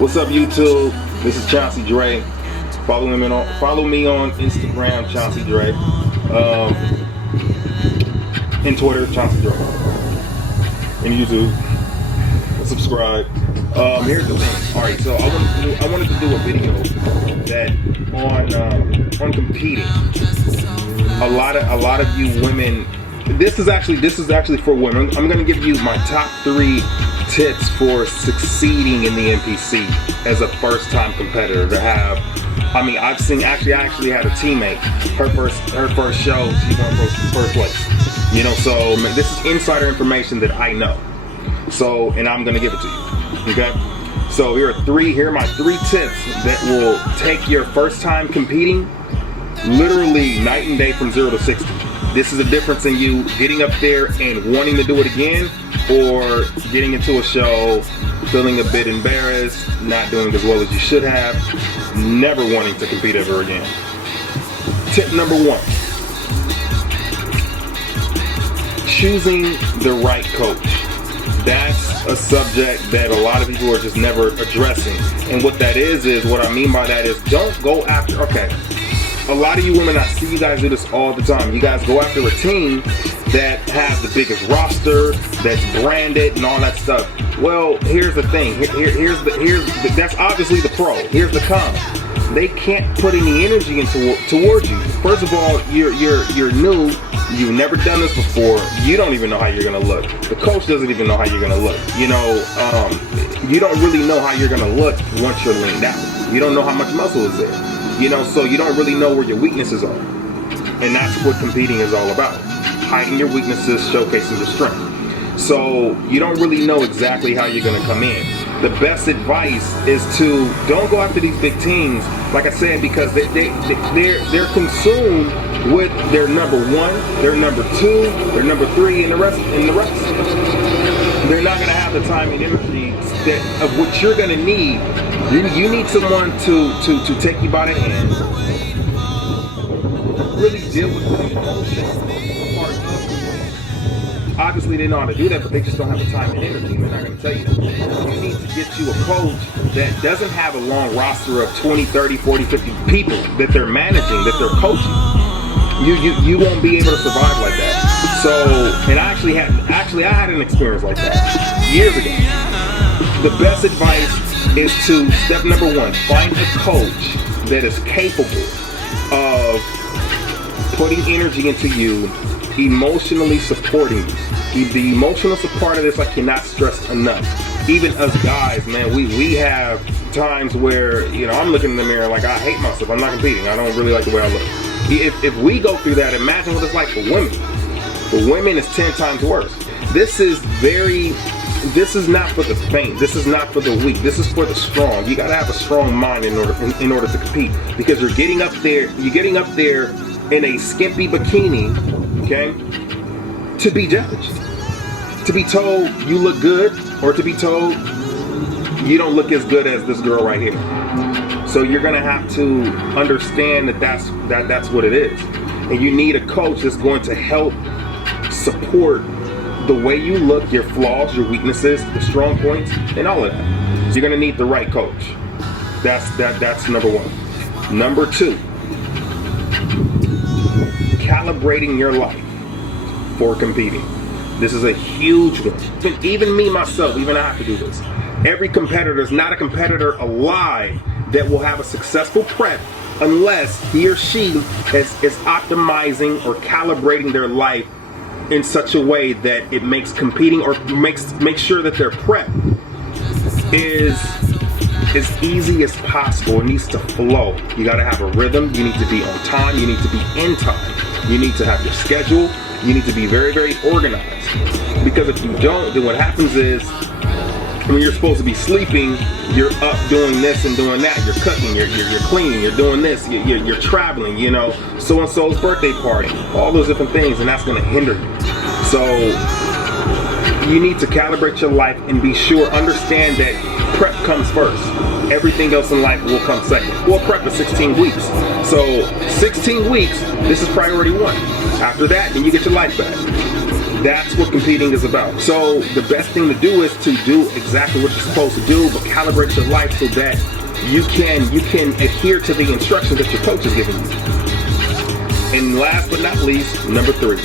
What's up, YouTube? This is Chauncey Dre. Follow me on Instagram, Chauncey Dre. And Twitter, Chauncey Dre. And YouTube. Subscribe. Here's the thing. All right, so I wanted to do a video that on competing. A lot of you women. This is actually for women. I'm gonna give you my top 3 tips for succeeding in the NPC as a first-time competitor. To have, I actually had a teammate. Her first show, she won first place. You know, so this is insider information that I know. So, and I'm gonna give it to you. Okay. So here are my 3 tips that will take your first time competing literally night and day from 0 to 60. This is the difference in you getting up there and wanting to do it again, or getting into a show, feeling a bit embarrassed, not doing as well as you should have, never wanting to compete ever again. Tip number 1, choosing the right coach. That's a subject that a lot of people are just never addressing. And what that is what I mean by that is, don't go after, okay, a lot of you women, I see you guys do this all the time. You guys go after a team that has the biggest roster, that's branded and all that stuff. Well, here's the thing. That's obviously the pro. Here's the con. They can't put any energy towards you. First of all, you're new. You've never done this before. You don't even know how you're gonna look. The coach doesn't even know how you're gonna look. You know, you don't really know how you're gonna look once you're leaned out. You don't know how much muscle is there. You know, so you don't really know where your weaknesses are. And that's what competing is all about. Hiding your weaknesses, showcasing your strength. So you don't really know exactly how you're gonna come in. The best advice is to don't go after these big teams, like I said, because they're consumed with their number 1, their number 2, their number 3, and the rest. They're not gonna have the time and energy of what you're gonna need. You need someone to take you by the hand, really deal with the emotional part of it. Obviously they know how to do that, but they just don't have the time and energy, and they're not going to tell you. You need to get you a coach that doesn't have a long roster of 20, 30, 40, 50 people that they're managing, that they're coaching. You won't be able to survive like that. So, and I had an experience like that years ago. The best advice is to, step number 1, find a coach that is capable of putting energy into you, emotionally supporting you. The emotional support of this I cannot stress enough. Even us guys, man, we have times where, you know, I'm looking in the mirror like, I hate myself, I'm not competing, I don't really like the way I look. If we go through that, imagine what it's like for women. For women, it's 10 times worse. This is not for the faint. This is not for the weak. This is for the strong. You gotta have a strong mind in order to compete, because you're getting up there in a skimpy bikini, okay, to be judged, to be told you look good, or to be told you don't look as good as this girl right here. So you're gonna have to understand that that's what it is, and you need a coach that's going to help support the way you look, your flaws, your weaknesses, the strong points, and all of that. So you're gonna need the right coach. That's number 1. Number 2, calibrating your life for competing. This is a huge one. Even me, myself, even I have to do this. Every competitor is not a competitor alive that will have a successful prep unless he or she is optimizing or calibrating their life in such a way that it makes competing, or makes sure that their prep is as easy as possible. It needs to flow. You got to have a rhythm. You need to be on time. You need to be in time. You need to have your schedule. You need to be very, very organized. Because if you don't, then what happens is, when you're supposed to be sleeping, you're up doing this and doing that. You're cooking, you're cleaning, you're doing this, you're traveling, you know, so-and-so's birthday party, all those different things, and that's going to hinder you. So you need to calibrate your life and be sure, understand that prep comes first. Everything else in life will come second. Well, prep is 16 weeks. So 16 weeks, this is priority 1. After that, then you get your life back. That's what competing is about. So the best thing to do is to do exactly what you're supposed to do, but calibrate your life so that you can adhere to the instructions that your coach is giving you. And last but not least, number 3,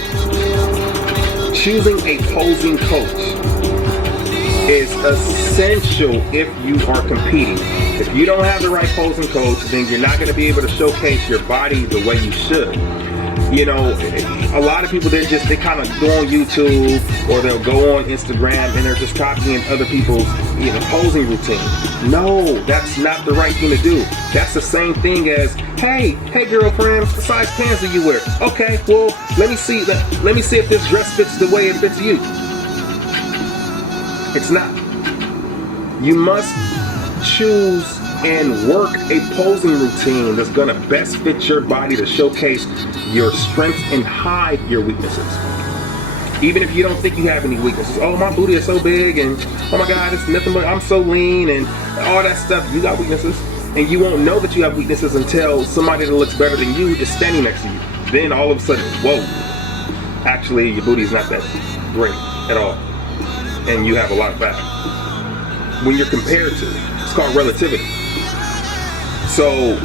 choosing a posing coach is essential if you are competing. If you don't have the right posing coach, then you're not going to be able to showcase your body the way you should. You know, a lot of people, they kind of go on YouTube or they'll go on Instagram and they're just copying other people's, you know, posing routine. No, that's not the right thing to do. That's the same thing as, hey girlfriend, what size pants do you wear? Okay, well, let me see if this dress fits the way it fits you. It's not. You must choose and work a posing routine that's going to best fit your body to showcase your strengths and hide your weaknesses. Even if you don't think you have any weaknesses. Oh, my booty is so big, and oh my God, it's nothing but I'm so lean, and all that stuff. You got weaknesses, and you won't know that you have weaknesses until somebody that looks better than you is standing next to you. Then all of a sudden, whoa, actually your booty's not that great at all, and you have a lot of fat. When you're compared to, it's called relativity. So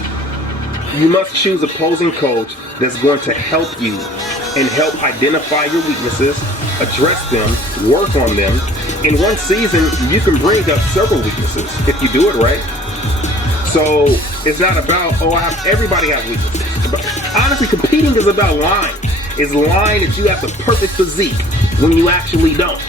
you must choose a posing coach that's going to help you and help identify your weaknesses, address them, work on them. In one season, you can bring up several weaknesses if you do it right. So it's not about, everybody has weaknesses. But honestly, competing is about lying. It's lying that you have the perfect physique when you actually don't.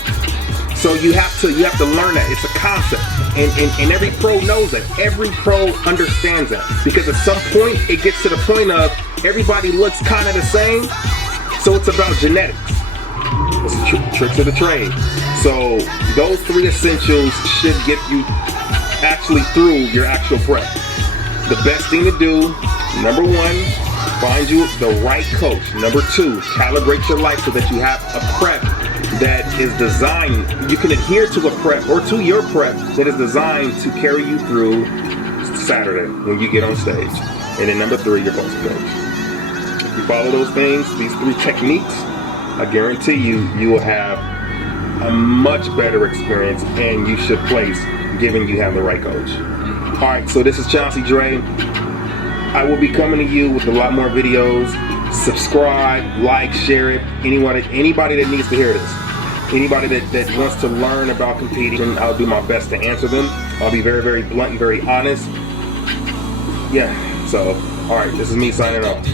So you have to learn that. It's a concept. And every pro knows that. Every pro understands that. Because at some point, it gets to the point of everybody looks kind of the same. So it's about genetics. It's tricks of the trade. So those 3 essentials should get you actually through your actual prep. The best thing to do, number 1, find you the right coach. Number 2, calibrate your life so that you have a prep that is designed, you can adhere to a prep or to your prep that is designed to carry you through Saturday when you get on stage. And then number 3, your posing coach. If you follow those things, these 3 techniques, I guarantee you will have a much better experience, and you should place given you have the right coach. Alright, so this is Chauncey Dre. I will be coming to you with a lot more videos. Subscribe, like, share it. Anybody that needs to hear this. Anybody that wants to learn about competing, I'll do my best to answer them. I'll be very, very blunt and very honest. Yeah, so, alright, this is me signing off.